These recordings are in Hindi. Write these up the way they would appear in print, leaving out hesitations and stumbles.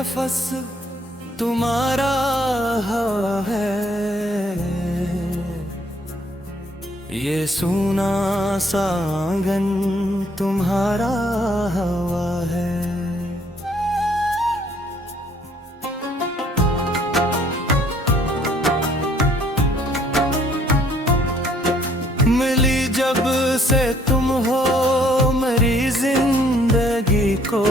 नफस तुम्हारा हवा है, ये सूना सा आंगन तुम्हारा हवा है। मिली जब से तुम हो मेरी जिंदगी को,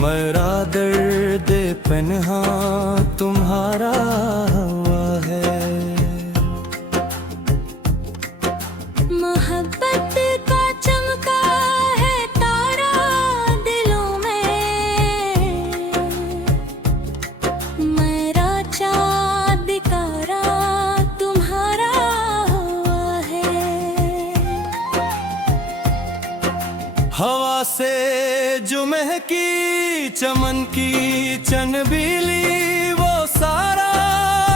मेरा दर्द पन्हा तुम्हारा हुआ है। मोहब्बत का चमका है तारा दिलों में, मेरा चाँद तारा तुम्हारा हुआ है। हवा से जो महकी चमन की चनबीली, वो सारा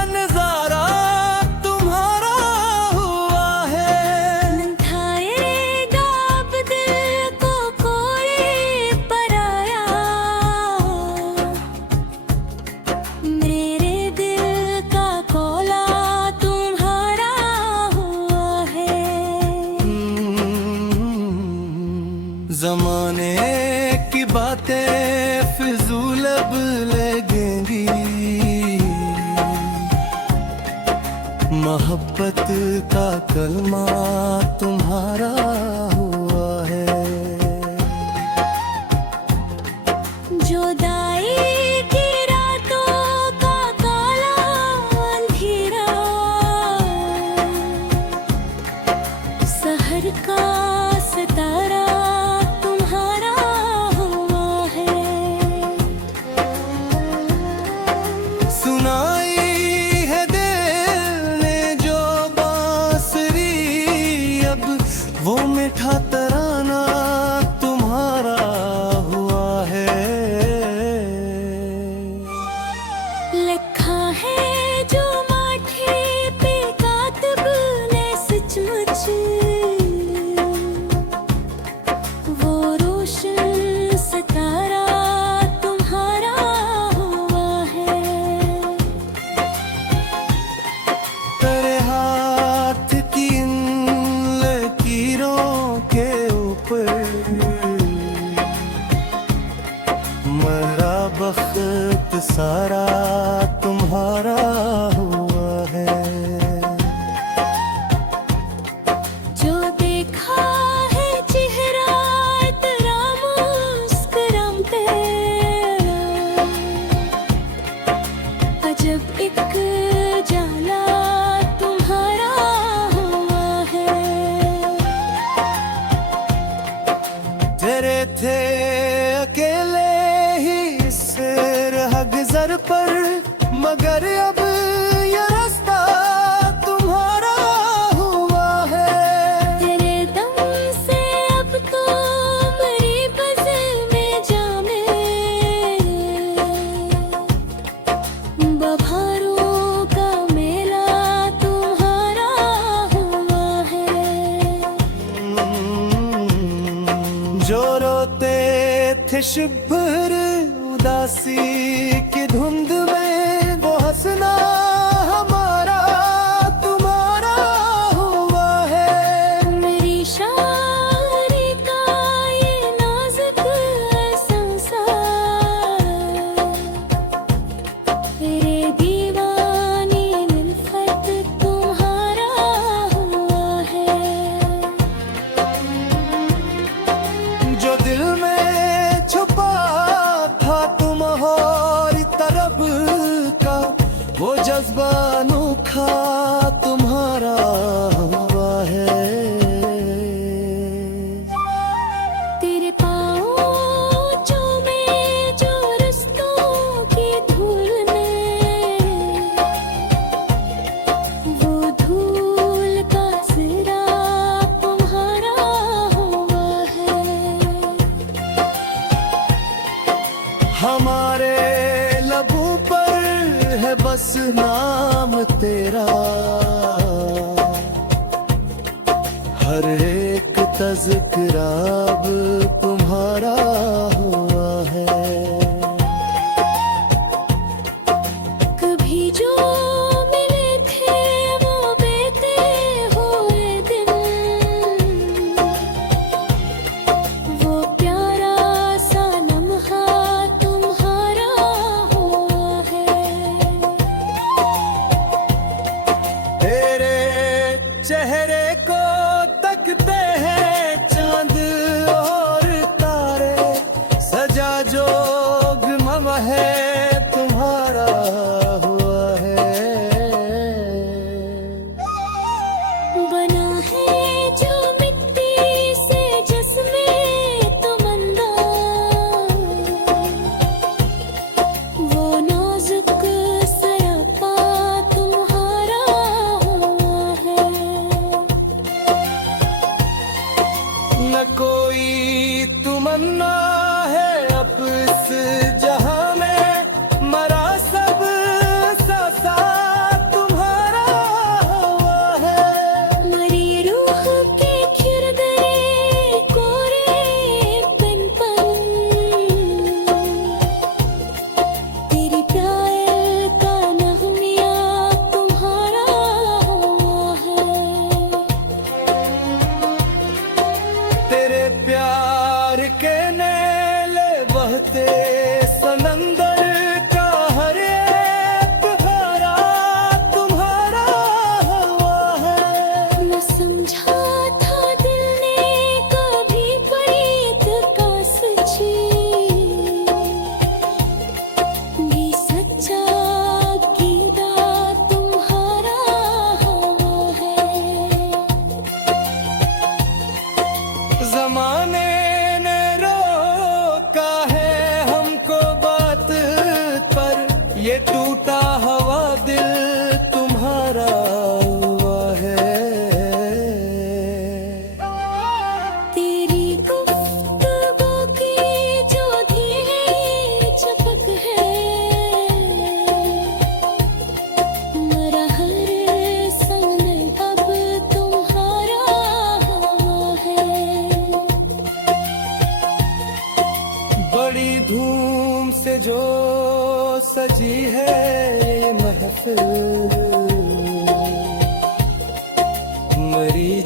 नजारा तुम्हारा हुआ है। नंधाएगा अब दिल को कोई पराया, मेरे दिल का कोला तुम्हारा हुआ है। ज़माने की बातें फिजूल अब लगेंगी, मोहब्बत का कलमा तुम्हारा हुआ है। जुदाई की रातों का काला अंधेरा, सहर का सितारा तुम्हारा हुआ है। सुनाई है दिल ने जो बांसुरी, अब वो मीठा तराना तुम्हारा हुआ है। लिखा है जो माथे पे कातिब ने सचमुच, वो रोशन सितारा तुम्हारा हुआ है। तेरे हाथ की इन लकीरों के ऊपर मेरा बख्त सारा तुम्हारा हुआ है। जो देखा है चेहरा तेरा मुस्कुराम पे, अजब एक जाला तुम्हारा हुआ है। तेरे थे अकेले ही इस राह गुज़र पर, मगर अब ये रास्ता तुम्हारा हुआ है। तेरे दम से अब तो मेरी बज़ल में जाने, बहारों का मेला तुम्हारा हुआ है। जो रोते थे शिब्र उदासी की धुंध में, वो हंसना हमारा तुम्हारा हुआ है। मेरी शायरी का ये नाजुक संसार, तेरे दीवानी निल्फत तुम्हारा हुआ है। जो दिल में छुपा था तुम और तरब का, वो जज्बा अनोखा तुम्हारा हुआ है। तेरे पाँव चूमे जो रिश्तों की धूल में, वो धूल का सिरा तुम्हारा हुआ है। हमारे लबों पर है बस नाम तेरा, हर एक तज़किरा अब तुम्हारा हो।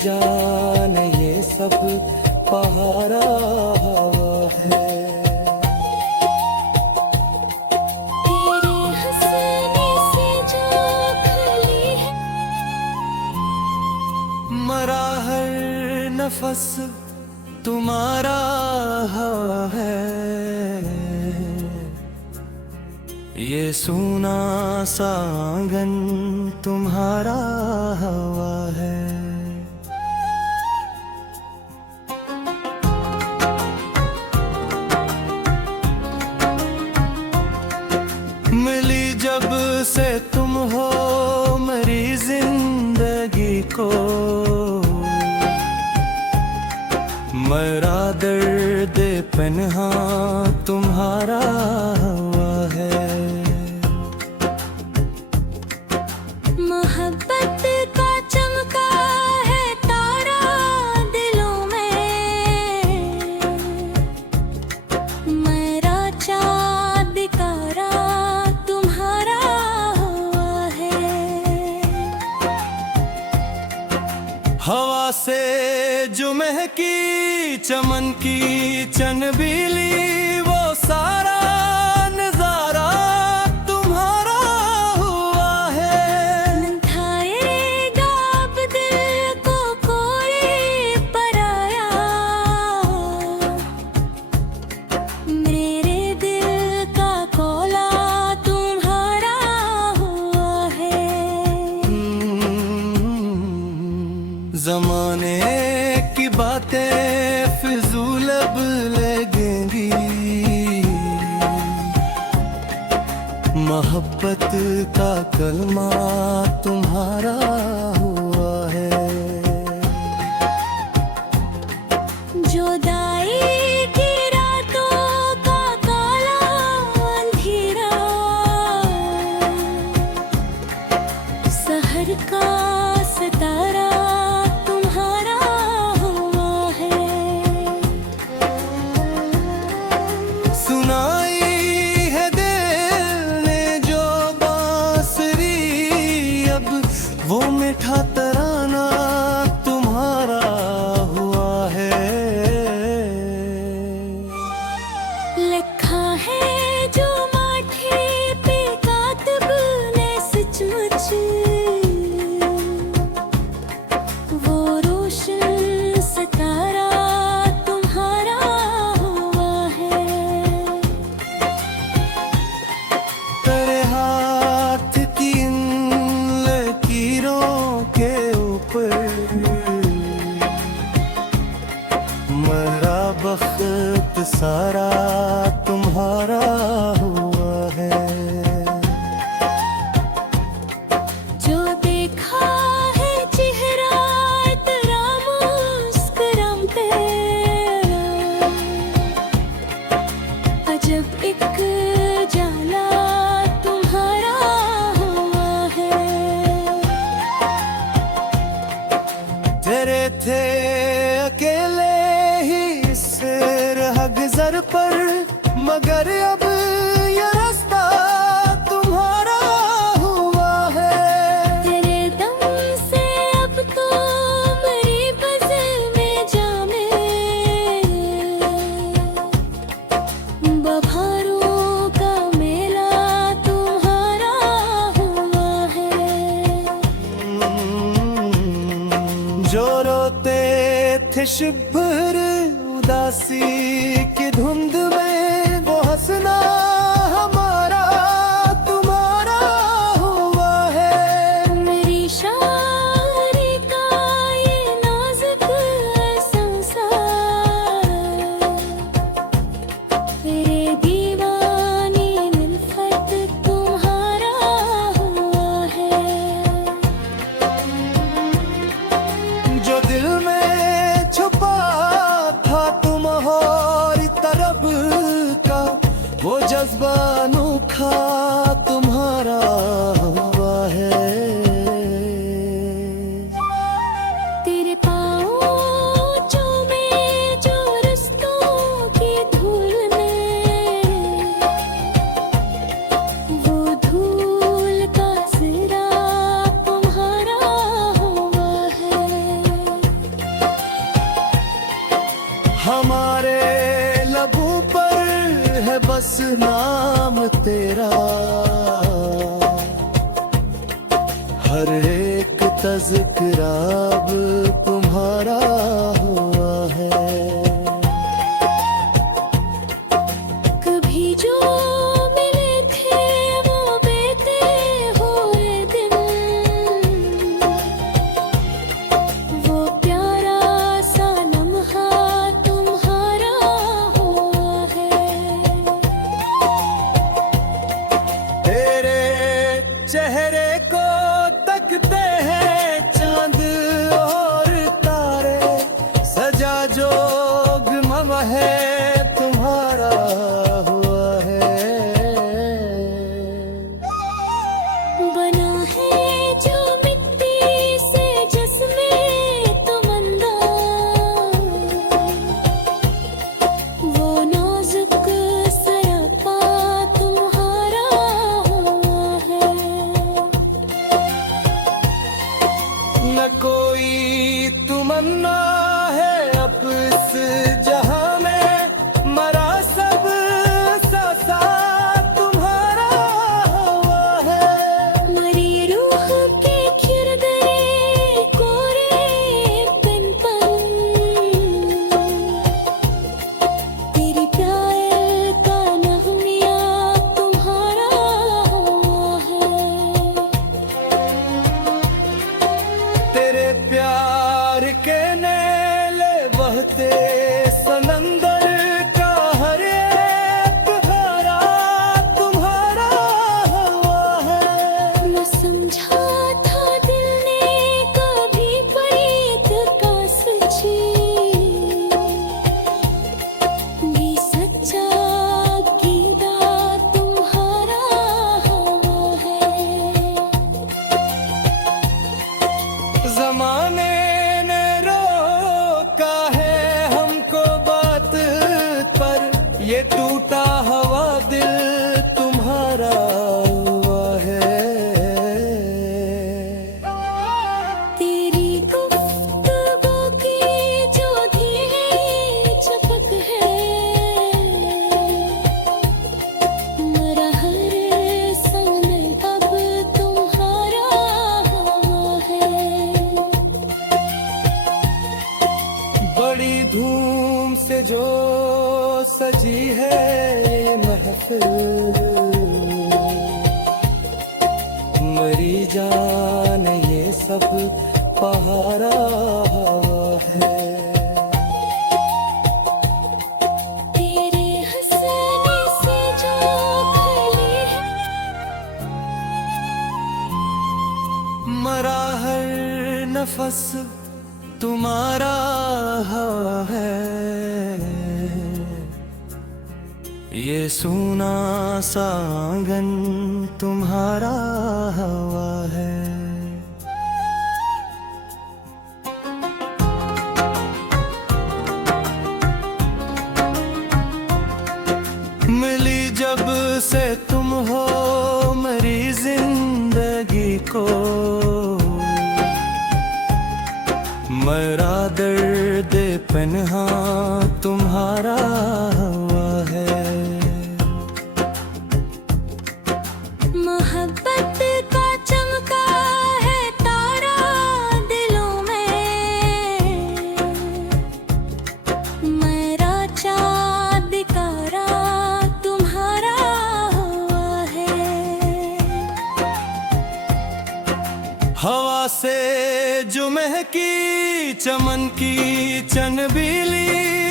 जाने ये सब पहाड़ा है। तेरे हंसने से जो खली है, मरा हर नफस तुम्हारा है। ये सूना सा आंगन तुम्हारा हवा है। मिली जब से तुम हो मेरी जिंदगी को, मेरा दर्द पन्हा तुम्हारा हुआ है। मोहब्बत का चमका है तारा दिलों में, मेरा चाँद दिकारा तुम्हारा हुआ है। हवा से जो महकी चमन की चनबीली, वो सारा नजारा तुम्हारा हुआ है। थाएगा अब दिल को कोई पराया, मेरे दिल का कोला तुम्हारा हुआ है। जमाने की बातें फिजूल अब लगेंगी, मोहब्बत का कलमा तुम्हारा हुआ है। जुदाई की रातों का काला अंधेरा, सहर का सितारा तुम्हारा हुआ है। सुनाई है दिल ने जो बांसुरी, अब वो मीठा तराना तुम्हारा हुआ है। लिखा है जो माथे पे कातिब ने सचमुच, वो रोशन सितारा तुम्हारा हुआ है। तेरे हाथ की इन लकीरों के ऊपर मेरा बख्त सारा तुम्हारा हुआ है। जो देखा है चेहरा तेरा मुस्कुराम पे, अजब एक जाला तुम्हारा हुआ है। तेरे थे अकेले ही इस राह गुज़र पर, मगर अब ये रास्ता तुम्हारा हुआ है। तेरे दम से अब तो मेरी बज़ल में जामे, बहारों का मेला तुम्हारा हुआ है। जो रोते थे शिभर उदासी की धुंध में, वो हंसना हमारा तुम्हारा हुआ है। मेरी शायरी का ये नाजुक संसार, तेरे दीवानी निल्फत तुम्हारा हुआ है। जो दिल में छुपा था तुम और तरफ एक तज़किरा अब तुम्हारा हुआ है। कभी जो मिले थे वो बीते हुए दिन, वो प्यारा सा लम्हा तुम्हारा हुआ है। तेरे चेहरे को तकते हैं चांद और तारे, सजा जोग मवा है तुम्हारा हुआ है। बना है जो मिट्टी से जिसमें तमन्ना, वो नाजुक सरापा तुम्हारा हुआ है। न कोई तमन्ना है अब इस जहां में, मरा सब सा तुम्हारा हुआ है। मरी रूह के खिरदरे कोरे पिनपन, तेरी प्यार का नगमिया तुम्हारा हुआ है। तेरे प्यार के नेले बहते समंदर का हर एक धारा तुम्हारा हुआ है। न समझा था दिल ने कभी प्रीत का सच्ची, भी सच्चा कीदा तुम्हारा हुआ है। जमाने ने रोका है हमको बात पर, ये टूटा हवा दिल तुम्हारा हुआ है। तेरी गुफ्तगू की जो धीमी चपक है, मेरा हर समय अब तुम्हारा हुआ है। बड़ी धूम से जो सजी है ये महफिल, मरी जान ये सब पहारा है। तेरे हंसने से जो खली है, मरा हर नफस तुम्हारा हवा है। ये सूना सा आंगन तुम्हारा हवा है। मिली जब से तुम हो मेरी जिंदगी को, मेरा दर्द पन्हा तुम्हारा हुआ है। मोहब्बत का चमका है तारा दिलों में, मेरा चाँद दिकारा तुम्हारा हुआ है। हवा से जो महकी चमन की चनबीली,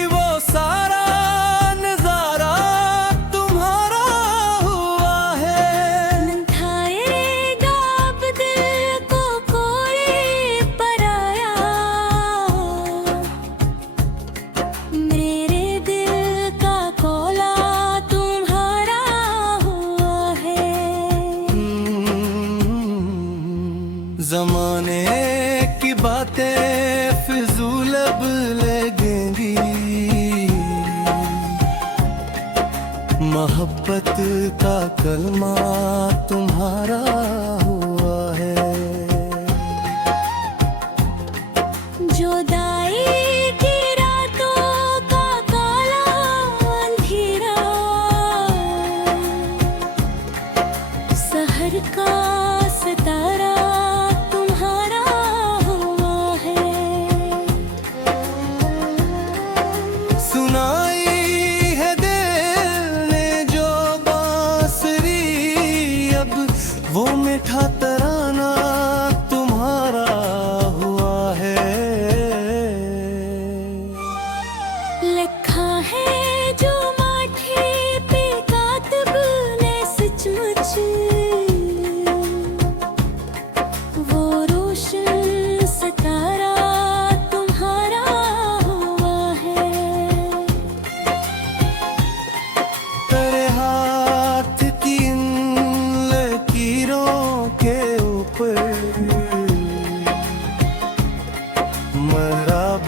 वो सारा नजारा तुम्हारा हुआ है। खाएगा अब दिल को कोई पराया, मेरे दिल का कोला तुम्हारा हुआ है। जमाने की बातें फिजूल अब लगेंगी, मोहब्बत का कलमा तुम्हारा हुआ है। जुदाई की रातों का काला अंधेरा, सहर का सितारा तुम्हारा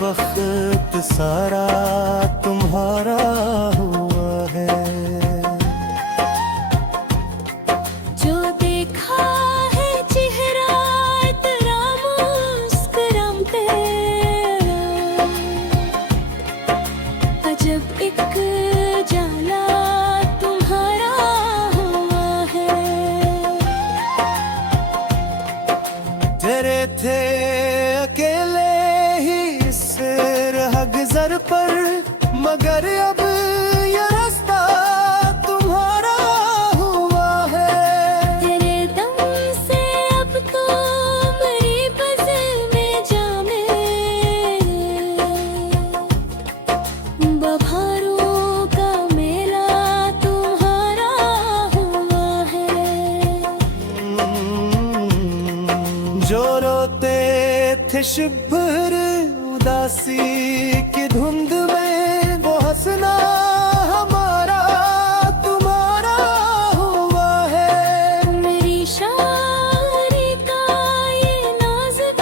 वक्त सारा तुम्हारा हुआ है। जो देखा है चेहरा तेरा मुस्कुराम तेरा, अजब एक जाला तुम्हारा हुआ है। तेरे थे अकेले ही इस राह गुज़र पर, मगर अब ये रास्ता तुम्हारा हुआ है। तेरे दम से अब तो मेरी बज़ल में जामे, बहारों का मेला तुम्हारा हुआ है। जो रोते थे शिभर उदासी की धुंध में, वो हंसना हमारा तुम्हारा हुआ है। मेरी शायरी का ये नाजुक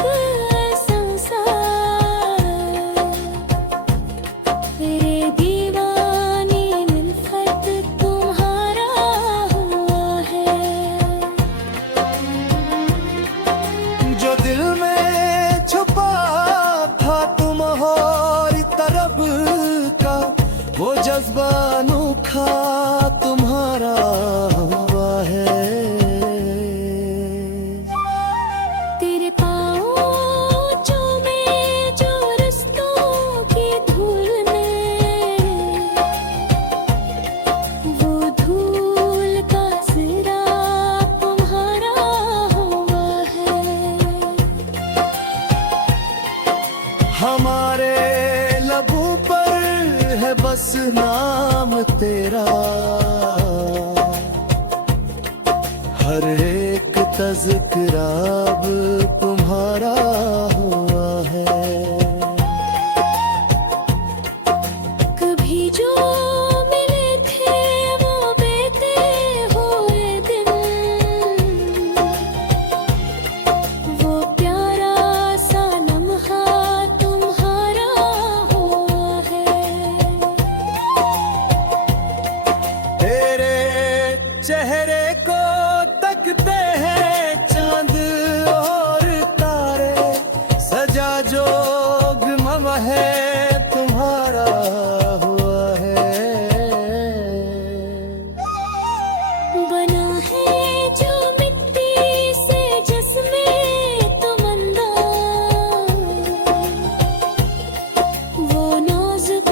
संसार, तेरे दीवानी उल्फत तुम्हारा हुआ है। जो दिल में छुपा था तुम्हारी तरफ का, वो जज्बा अनोखा तुम्हारा हुआ है। तेरे पाँवों में जो रस्तों की धूल में, वो धूल का सिरा तुम्हारा हुआ है। हमारे लबों पर है बस नाम तेरा, हर एक तज़किरा अब तुम्हारा हुआ है। कभी जो मिले थे वो बीते हुए दिन, वो प्यारा सा लम्हा तुम्हारा हुआ है। तेरे चेहरे को तकते हैं चांद और तारे, सजा जोगम है तुम्हारा हुआ है। बना है जो मिट्टी से जिसमें तमन्ना, वो नाजुक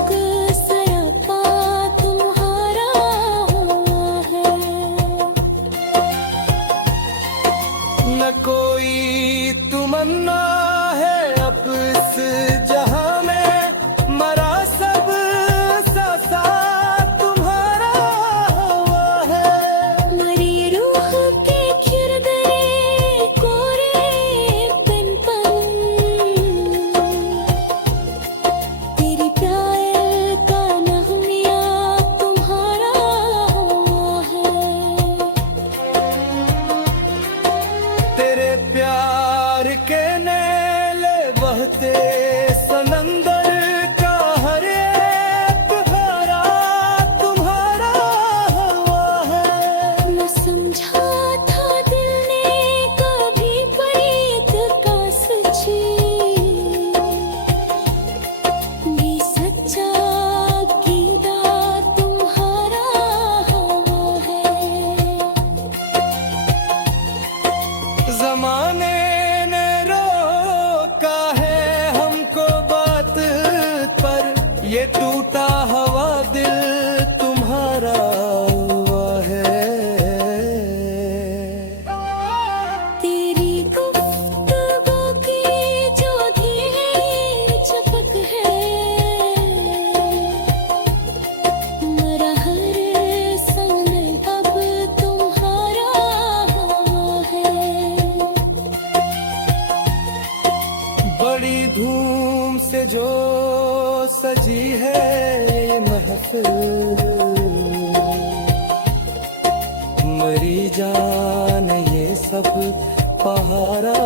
सरापा तुम्हारा हुआ है। न कोई तमन्ना है अब इस जहां में, मरा सब सा तुम्हारा हुआ है। मरी रूह के खिरदरे कोरे पिनपन, तेरी प्यार का नगमिया तुम्हारा हुआ है। तेरे प्यार के नेले बहते समंदर का हर एक धारा तुम्हारा हुआ है। न समझा था दिल ने कभी प्रीत का सच्ची, भी सच्चा कीदा तुम्हारा हुआ है। जमाने ने रोका है हमको बात पर, ये टूटा हवा दिल तुम्हारा हुआ है। तेरी गुफ्तगू की जो धीमी चपक है, मेरा हर समय अब तुम्हारा हुआ है। बड़ी धूम से जो सजी है ये महफिल, मरी जान ये सब पहारा